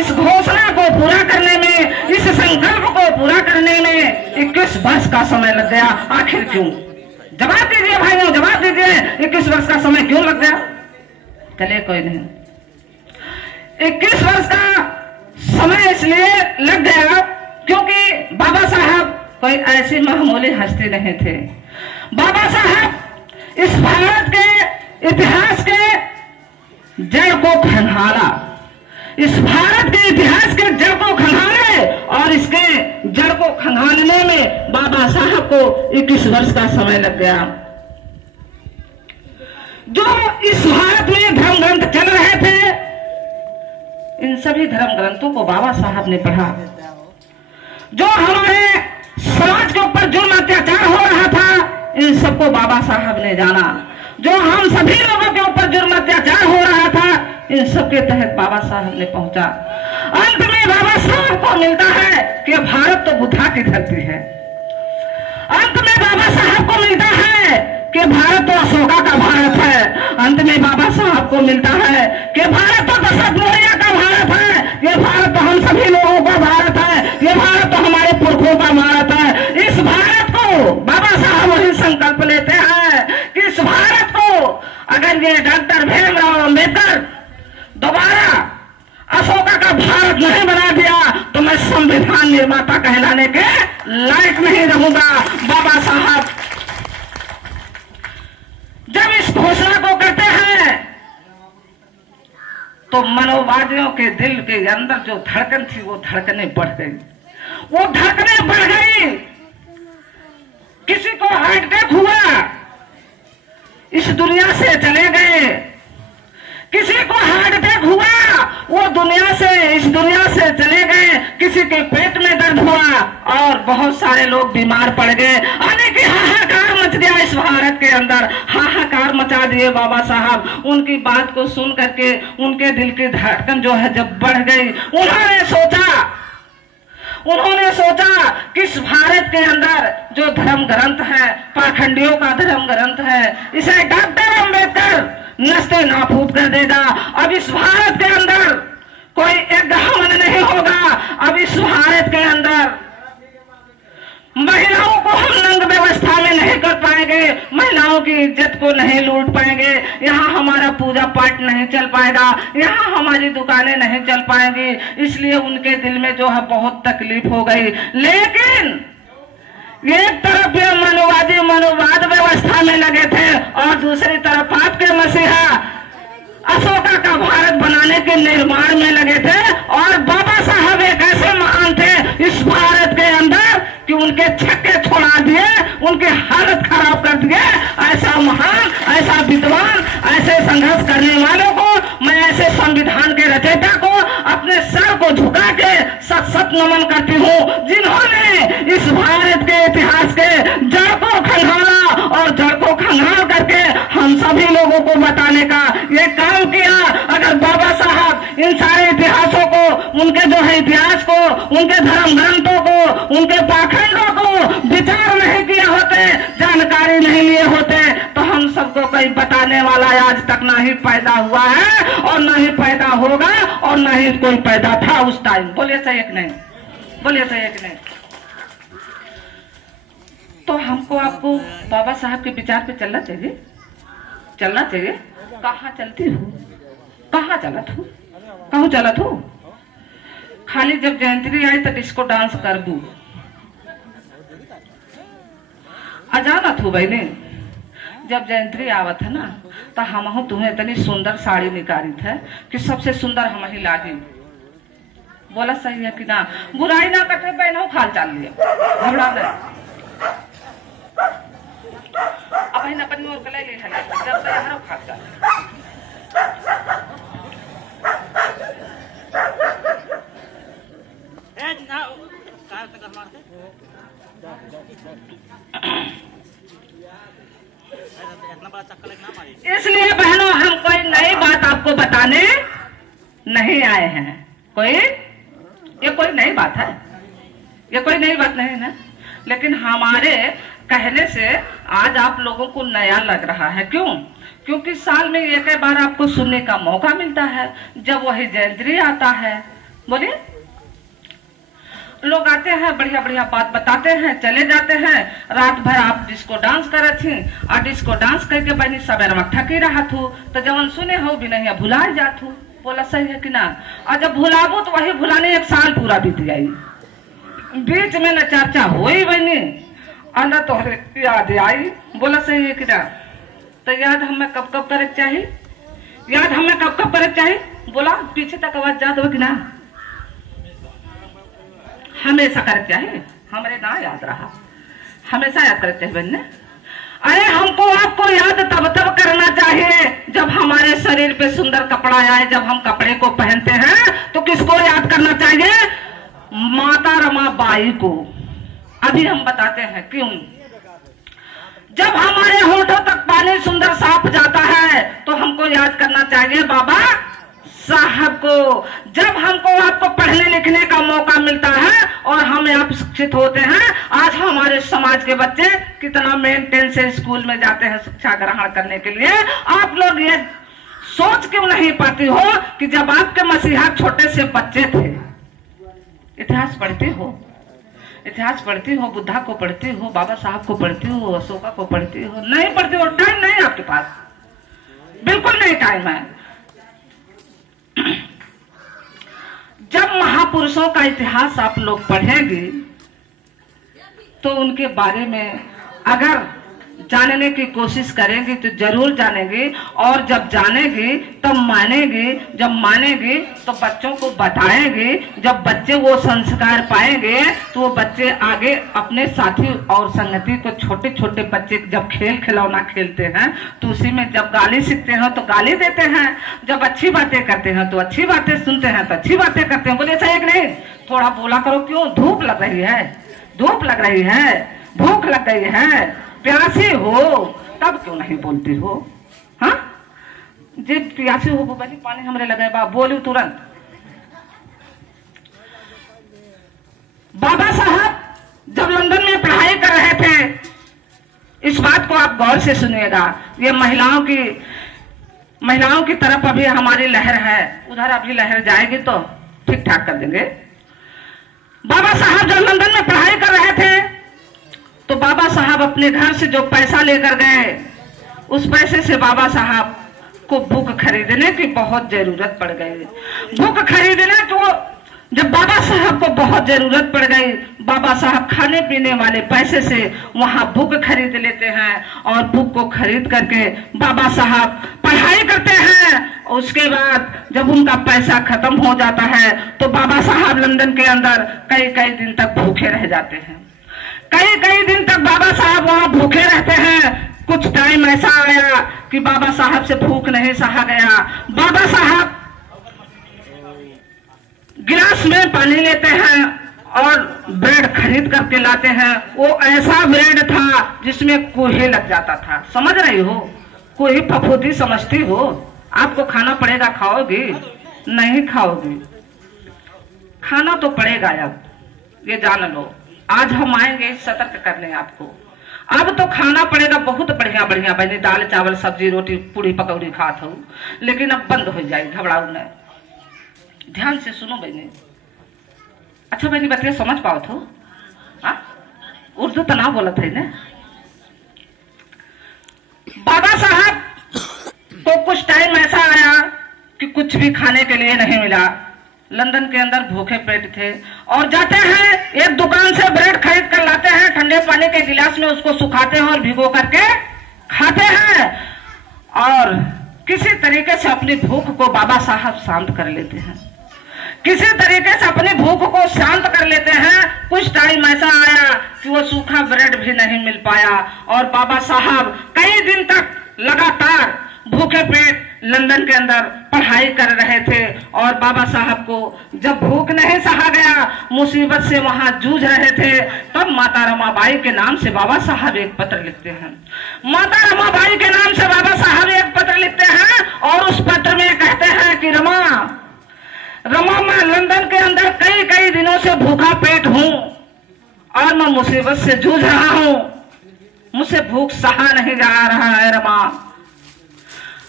इस घोषणा को पूरा करने में, इस संकल्प को पूरा करने में 21 वर्ष का समय लग गया। आखिर क्यों? जवाब दीजिए भाइयों, जवाब दीजिए, 21 वर्ष का समय क्यों लग गया? चलिए कोई नहीं, 21 वर्ष का समय इसलिए लग गया क्योंकि बाबा साहब कोई ऐसी मामूली हस्ती नहीं थे। बाबा साहब इस भारत के इतिहास के जड़ को खंगाला, इस भारत के इतिहास के जड़ को खंगाले, और इसके जड़ को खंगालने में बाबा साहब को 21 वर्ष का समय लग गया। जो इस भारत में धर्म ग्रंथ चल रहे थे, इन सभी धर्म ग्रंथों को बाबा साहब ने पढ़ा। जो हमारे समाज के ऊपर जुर्म अत्याचार हो रहा था, इन सबको बाबा साहब ने जाना। जो हम सभी लोगों के ऊपर जुर्म अत्याचार हो रहा था, इन सबके तहत बाबा साहब ने पहुंचा। अंत में बाबा साहब को मिलता है कि भारत तो बुद्धा की धरती है। अंत में बाबा साहब को मिलता है कि भारत तो अशोका का भारत है। अंत में बाबा साहब को मिलता है कि भारत तो दशरथ मौर्य का भारत है। ये भारत तो हम सभी लोगों का भारत है। ये भारत तो हमारे पुरखों का भारत है। इस भारत को बाबा साहब वही संकल्प लेते हैं कि इस भारत को अगर ये डॉक्टर भीमराव अम्बेडकर दोबारा अशोका का भारत नहीं बना दिया तो मैं संविधान निर्माता कहलाने के लायक नहीं रहूंगा। बाबा साहब जब इस घोषणा को करते हैं तो मनोवादियों के दिल के अंदर जो धड़कन थी वो धड़कनें बढ़ गई, वो धड़कनें बढ़ गई। किसी को हार्ट अटैक हुआ, इस दुनिया से चले गए। किसी को हार्ट अटैक हुआ, वो दुनिया से, इस दुनिया से चले गए। किसी के पेट में दर्द हुआ और बहुत सारे लोग बीमार पड़ गए। अनेक हाहाकार मच गया इस भारत के अंदर, हाहाकार मचा दिए बाबा साहब। उनकी बात को सुन करके उनके दिल की धड़कन जो है जब बढ़ गई, उन्होंने सोचा कि इस भारत के अंदर जो धर्म ग्रंथ है, पाखंडियों का धर्म ग्रंथ है, इसे डॉक्टर अम्बेडकर नस्ते नाबूद कर देगा। अब इस भारत के अंदर कोई एक दहामन नहीं होगा। अब इस भारत के अंदर महिलाओं को हम नंग व्यवस्था में नहीं कर पाएंगे, महिलाओं की इज्जत को नहीं लूट पाएंगे, यहाँ हमारा पूजा पाठ नहीं चल पाएगा, यहाँ हमारी दुकानें नहीं चल पाएंगी। इसलिए उनके दिल में जो है बहुत तकलीफ हो गई। लेकिन एक तरफ ये मनोवादी मनोवाद व्यवस्था में लगे थे और दूसरी तरफ आपके मसीहा अशोका का भारत बनाने के निर्माण में लगे थे। और बाबा साहब एक ऐसे महान थे इस भारत के अंदर कि उनके छक्के छोड़ा दिए, उनकी हालत खराब कर दिए। ऐसा महान, ऐसा विद्वान, ऐसे संघर्ष करने वालों को मैं, ऐसे संविधान के रचयिता को अपने सर को झुका के सत सत नमन करती हूँ, जिन्होंने इस भारत के इतिहास के जड़ को खंगाला और जड़ को खंगाल करके हम सभी लोगों को बताने का ये काम किया। अगर बाबा साहब इन सारे इतिहासों को, उनके जो है इतिहास को, उनके धर्म ग्रंथों को, उनके पाखंडों को विचार नहीं किए होते, जानकारी नहीं लिए होते, तो हम सबको कोई बताने वाला आज तक ना ही पैदा हुआ है और ना ही पैदा होगा और ना ही कोई पैदा था उस टाइम। बोलिए सही कि नहीं? बोलिए सही कि नहीं? तो हमको आपको बाबा साहब के विचार पे चलना चाहिए, चलना चाहिए। कहाँ चलती हो? कहाँ चला तू? कहूँ चला तू? खाली जब जयंती आई तो डिस्को डांस कर दू अजाना थू बहने। जब जयंती आवत है ना तो हम तुम्हें इतनी सुंदर साड़ी निकाली थे कि सबसे सुंदर हम ही लागी। बोला सही है कि ना? बुराई ना करते बहनों, खाल चाल लिया घबरा नहीं। अब अपन मोर के ले जब तैयार खाल चाल इसलिए बहनों हम कोई नई बात आपको बताने नहीं आए हैं। ये कोई नई बात है, ये कोई नई बात नहीं है ना। लेकिन हमारे कहने से आज आप लोगों को नया लग रहा है। क्यों? क्योंकि साल में एक बार आपको सुनने का मौका मिलता है जब वही जयंती आता है। बोलिए। लोग आते हैं, बढ़िया बढ़िया बात बताते हैं, चले जाते हैं। रात भर आप डिस्को डांस करत थी और डिस्को डांस करके बनी सवेर में थकी रहा थू, तो जवन सुने हो भी नहीं भुला जात हूँ। बोला सही है कि ना। और जब भुलाबो तो वही भुलाने 1 साल पूरा बीत गई, बीच में न चर्चा हो ही बनी और न तोहरे याद आई। बोला सही है कि ना। तो याद हमें कब कब करे चाहिए, याद हमें कब कब करे चाहिए। बोला पीछे तक आवाज जा दो कि ना। हमेशा करे चाहिए, हमारे ना याद रहा, हमेशा याद करते हैं बहन। अरे हमको आपको याद तब तब करना चाहिए जब हमारे शरीर पे सुंदर कपड़ा आए, जब हम कपड़े को पहनते हैं तो किसको याद करना चाहिए? माता रमाबाई को। अभी हम बताते हैं क्यों। जब हमारे होठों तक पानी सुंदर साफ जाता है तो हमको याद करना चाहिए बाबा साहब को। जब हमको आपको पढ़ने लिखने का मौका मिलता है और हम आप शिक्षित होते हैं, आज हमारे समाज के बच्चे कितना मेंटेन से स्कूल में जाते हैं शिक्षा ग्रहण करने के लिए। आप लोग ये सोच क्यों नहीं पाती हो कि जब आपके मसीहा छोटे से बच्चे थे, इतिहास पढ़ती हो, इतिहास पढ़ती हो, बुद्धा को पढ़ती हो, बाबा साहब को पढ़ती हो, अशोका को पढ़ती हो? नहीं पढ़ती हो, टाइम नहीं आपके पास, बिल्कुल नहीं टाइम है। जब महापुरुषों का इतिहास आप लोग पढ़ेंगे तो उनके बारे में अगर जानने की कोशिश करेंगे तो जरूर जानेंगे, और जब जानेंगे तब मानेंगे, जब मानेंगे तो बच्चों को बताएंगे। जब बच्चे वो संस्कार पाएंगे तो वो बच्चे आगे अपने साथी और संगति को, छोटे छोटे बच्चे जब खेल खिलौना खेलते हैं तो उसी में जब गाली सीखते हैं तो गाली देते हैं, जब अच्छी बातें करते हैं तो अच्छी बातें सुनते हैं तो अच्छी बातें करते हैं। बोले सही है कि नहीं? थोड़ा बोला करो, क्यों? धूप लग रही है, धूप लग रही है, भूख लग गई है, प्यासी हो, तब क्यों नहीं बोलती हो? हाँ, जब प्यासी हो बोली पानी हमरे लगे बा, बोली तुरंत। बाबा साहब जब लंदन में पढ़ाई कर रहे थे, इस बात को आप गौर से सुनिएगा, ये महिलाओं की तरफ अभी हमारी लहर है, उधर अभी लहर जाएगी तो ठीक ठाक कर देंगे। बाबा साहब जब लंदन में पढ़ाई कर रहे थे तो बाबा साहब अपने घर से जो पैसा लेकर गए, उस पैसे से बाबा साहब को बुक खरीदने की बहुत जरूरत पड़ गई। बुक खरीदने को जब बाबा साहब को बहुत जरूरत पड़ गई, बाबा साहब खाने पीने वाले पैसे से वहां बुक खरीद लेते हैं और बुक को खरीद करके बाबा साहब पढ़ाई करते हैं। उसके बाद जब उनका पैसा खत्म हो जाता है तो बाबा साहब लंदन के अंदर कई कई दिन तक भूखे रह जाते हैं। कई कई दिन तक बाबा साहब वहां भूखे रहते हैं। कुछ टाइम ऐसा आया कि बाबा साहब से भूख नहीं सहा गया। बाबा साहब गिलास में पानी लेते हैं और ब्रेड खरीद करके लाते हैं। वो ऐसा ब्रेड था जिसमें कोहे लग जाता था। समझ रही हो? कोई फफूंदी समझती हो? आपको खाना पड़ेगा, खाओगी? नहीं खाओगी, खाना तो पड़ेगा अब, ये जान लो। आज हम आएंगे सतर्क करने आपको। अब तो खाना पड़ेगा, बहुत बढ़िया बढ़िया बनी, दाल चावल सब्जी रोटी पूरी पकौड़ी खात हूँ, लेकिन अब बंद हो जाएगी, घबराओ न। ध्यान से सुनो बहनी। अच्छा बहनी बतिया समझ पाओ तो? उर्दू तो ना बोलत है ना। बाबा साहब तो कुछ टाइम ऐसा आया कि कुछ भी खाने के लिए नहीं मिला। लंदन के अंदर भूखे पेट थे और जाते हैं एक दुकान से ब्रेड खरीद कर लाते हैं, ठंडे पानी के गिलास में उसको सुखाते हैं और भिगो करके खाते हैं और किसी तरीके से अपनी भूख को बाबा साहब शांत कर लेते हैं। किसी तरीके से अपनी भूख को शांत कर लेते हैं। कुछ टाइम ऐसा आया कि वो सूखा ब्रेड भी नहीं मिल पाया और बाबा साहब कई दिन तक लगातार भूखे पेट लंदन के अंदर पढ़ाई कर रहे थे और बाबा साहब को जब भूख नहीं सहा गया, मुसीबत से वहां जूझ रहे थे, तब माता रमाबाई के नाम से बाबा साहब एक पत्र लिखते हैं। माता रमाबाई के नाम से बाबा साहब एक पत्र लिखते हैं और उस पत्र में कहते हैं कि रमा मैं लंदन के अंदर कई कई दिनों से भूखा पेट हूं और मैं मुसीबत से जूझ रहा हूं, मुझसे भूख सहा नहीं जा रहा है रमा।